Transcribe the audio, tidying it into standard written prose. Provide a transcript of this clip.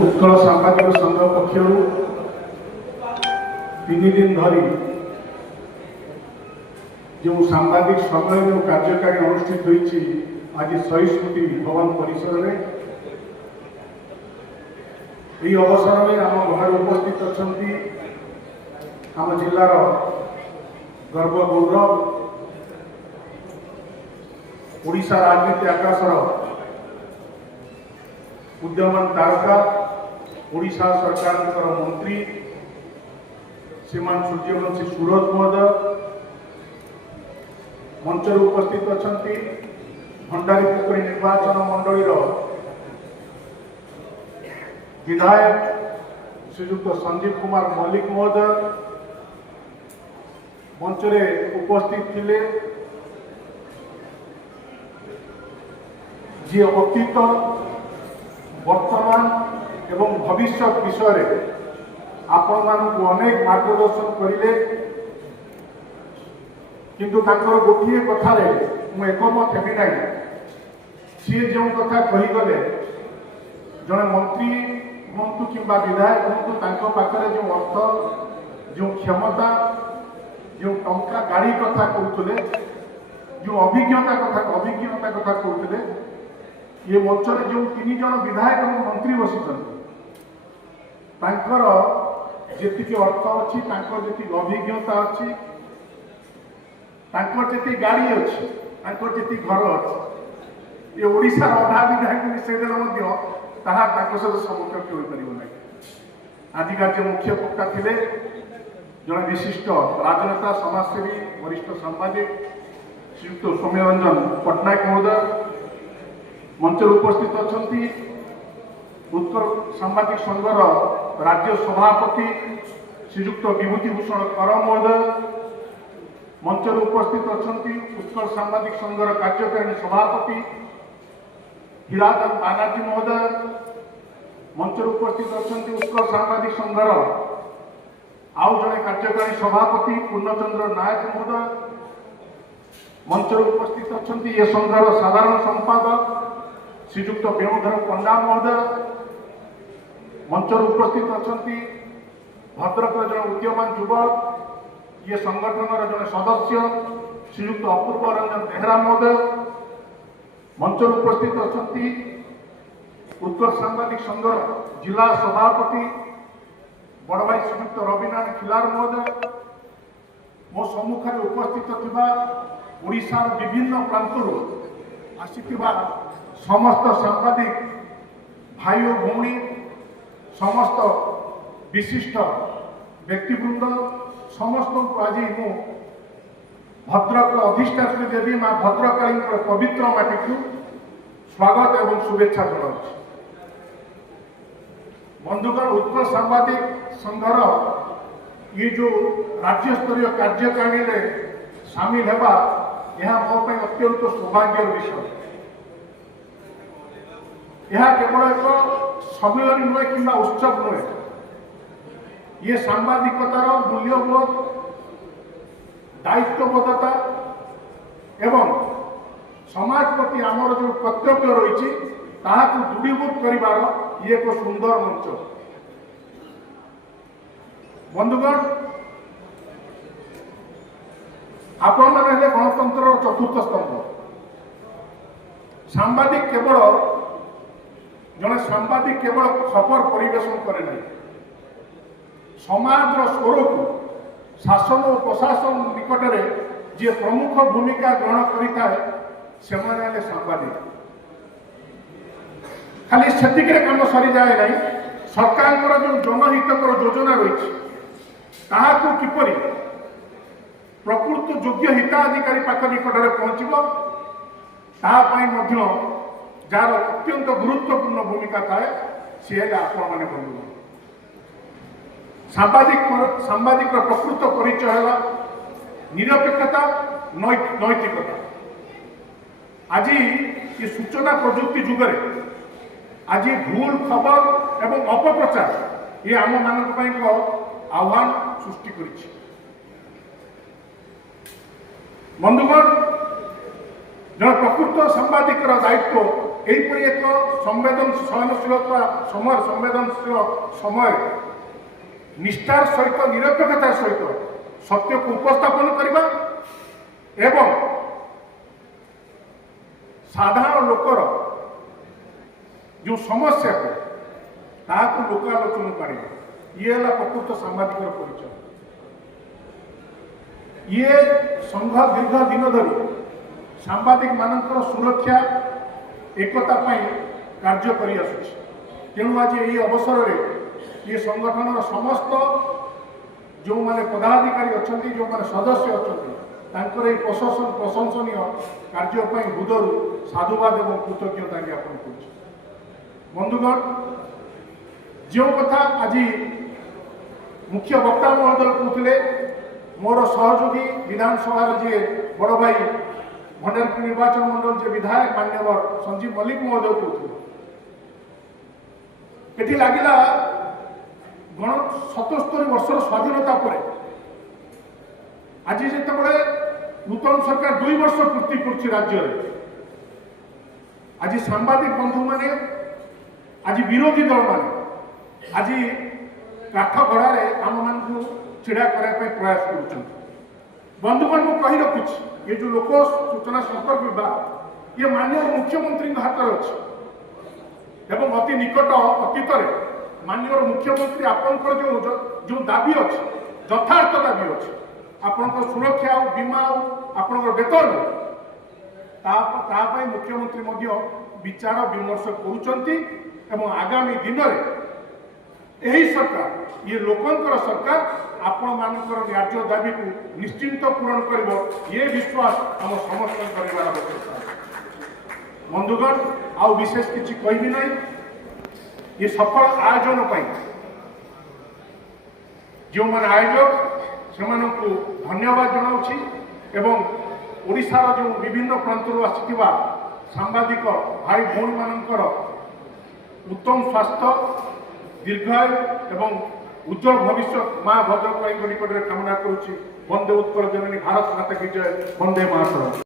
उत्कल सांबादिक संघ पक्षर 3 दिन धरी जो सांबादिक सम्मेलन कार्यकारी अनुष्ठित होती आज सहिष्णुति भवन परिसर में यही अवसर में आम घर उपस्थित अच्छा आम जिलार गर्व गौरव ओडिशा राजनीति आकाशर उद्यमान तारका ओडिशा सरकार मंत्री श्रीमान सूर्यवंशी सुरत महोदय मंच उपस्थित अच्छा भंडारीपोखरी निर्वाचन मंडल विधायक श्रीयुक्त संजीव कुमार मल्लिक महोदय मंच उपस्थित थिले जी अतीत वर्तमान एवं भविष्य विषय आपण मानक अनेक मार्गदर्शन करिले किंतु तांकर गोटे कथार मु एकमत हेबी ना सी जो कथा कहीगले जड़े मंत्री हूँ कि विधायक हूँ पाखे जो अर्थ जो क्षमता जो टंका गाड़ी कथा कहते जो अभिज्ञता कथा कहते ये मंच जो 3 जन विधायक और मंत्री बसी जी अर्थ अच्छी जी अभिज्ञता अच्छी जी गाड़ी अच्छी जी घर अच्छी ये ओडिशा अधा विधायक मिसेदेले सहित समकक्ष हो पार ना आजिका जो मुख्य वक्ता थे जड़े विशिष्ट राजनेता समाजसेवी वरिष्ठ सांबादिक श्रीयुक्त सौम्यरंजन पट्टनायक महोदय मंच उपस्थित अच्छा उत्कल सांबादिक संघर राज्य सभापति श्रीयुक्त विभूतिभूषण कर महोदय मंच उपस्थित अच्छा उत्कल सांबादिक संघर कार्यकारिणी सभापति हीराधन बानार्जी महोदय मंच उपस्थित अच्छा उत्कल सांबादिक संघर आउ जड़े कार्यकारी सभापति पूर्णचंद्र नायक महोदय मंच उपस्थित अच्छा ये संघर साधारण संपादक श्रीयुक्त वेणुधर पंडा महोदय मंच उपस्थित अच्छा भद्रक जड़े उद्यमान युवक ये संगठन जड़े सदस्य श्रीयुक्त अपूर्व रंजन बेहरा महोदय मंच उपस्थित अच्छा उत्कल सांबादिक संघर जिला सभापति बड़ भाई श्रीयुक्त रविनारायण खिलार महोदय मो सम्मुखें उपस्थित थिबा ओडिशा विभिन्न प्रांतरू आसीथिबा समस्त सांबादिक भाई और भौणी समस्त विशिष्ट व्यक्तिवृंद समस्त को आज मु भद्रक अधिष्ठात्री देवी माँ भद्रकाली पवित्र माटी को स्वागत एवं शुभेच्छा जनाऊँ। बंधुगण उत्कल सांबादिक संघर ये जो राज्य स्तरीय कार्यकारिणी में सामिल होगा यह मो अत्यंत सौभाग्य विषय यह केवल एक सम्मेलन नुहे कि उत्सव नुहे ये सांबादिकतार मूल्यबोध दायित्वबोधता एवं समाज प्रति आमर जो कर्तव्य रही दृढ़ीभूत कर ये एक सुंदर मंच। बंधुगण आपण मैंने गणतंत्र चतुर्थ स्तंभ सांबादिक केवल जड़े सांबादिक केवल खबर परिवेशन करे ना समाज स्वर को शासन और प्रशासन निकट में जी प्रमुख भूमिका ग्रहण करें सांबादिक खाली से कम सरी जाए ना सरकार जो जनहितकर योजना रही किपरि प्रकृत योग्य हिताधिकारी पाख निकट में पहुँचब जार अत्यंत गुरुत्वपूर्ण भूमिका थाए सी आपण मैंने बंधु सांबादिक प्रकृत परिचय है निरपेक्षता नैतिकता। आज ये सूचना प्रजुक्ति जुगरे आज भूल खबर एवं अपप्रचार ये आम मान आह्वान सृष्टि कर बंधुगण जन प्रकृत सांबादिकर दायित्व এইপରି ଏକ ସହନଶୀଳତା ସମ୍ବେଦନଶୀଳ ସମୟ ନିଷ୍ଠାର ସହିତ ନିରପେକ୍ଷତାର ସହିତ ସତ୍ୟକୁ ଉପସ୍ଥାପନ କରିବା ଏବଂ ସାଧାରଣ ଲୋକର ଯେଉଁ ସମସ୍ୟାକୁ ତାହାକୁ ଲୋକାଲୋଚନକୁ ଆଣିବା ଇଏ ହେଲା ପ୍ରକୃତ ସାମ୍ବାଦିକର ପରିଚୟ। ଇଏ ସଂଘ ଦୀର୍ଘ ଦିନ ଧରି ସାମ୍ବାଦିକ ମାନଙ୍କର ସୁରକ୍ଷା एकता कार्य कर आसुछि। तेणु आज यही अवसर में ये संगठन समस्त जो माने पदाधिकारी अच्छा जो माने सदस्य अच्छा प्रशंसनीय कार्य हृदय साधुवाद और कृतज्ञता ज्ञापन कर। बंधुगण जो कथा आज मुख्य वक्ता महोदय कहते मोर सहयोगी विधानसभा जी बड़ भाई भंडारपुर निर्वाचन मंडल जे विधायक मान्यवर संजीव मल्लिक महोदय कहते लगिला गण 77 वर्षर स्वाधीनता पर आज जिते नूतन सरकार 2 वर्ष पूर्ति कर राज्य आज सांबादिक बंधु माने आज विरोधी दल माने आज काठगड़े आम मान छिड़ा करने प्रयास कर। बंधुगण मु कही रखुच्छी ये जो लोक सूचना संपर्क विभाग ये माननीय मुख्यमंत्री हाथ अच्छे एवं अति निकट अतीत माननीय मुख्यमंत्री आपंकर जो दाबी अच्छे यथार्थ दाबी अच्छे आपंकर सुरक्षा हो बीमा हो आपंकर वेतन तापाई मुख्यमंत्री विचार विमर्श करुँच आगामी दिन में यही सरकार ये लोकंकर सरकार आपण मानकर न्याय दाबी को निश्चिंत पूरण कर ये विश्वास आम समस्त कर आवश्यकता। बंधुगण आउ विशेष किसी कहबी ना ये सफल आयोजन जो मैंने आयोजक से धन्यवाद जनाऊँगी एवं ओडिशार जो विभिन्न प्रांतर आसिथिबा सांबादिक भाई भौणी मानकर उत्तम स्वास्थ्य दीर्घायु एवं उज्जवल भविष्य माँ भद्रकाली निकट में कामना करुच्ची। वंदे उत्कल जननी भारत माता की जय। वंदे मातरम।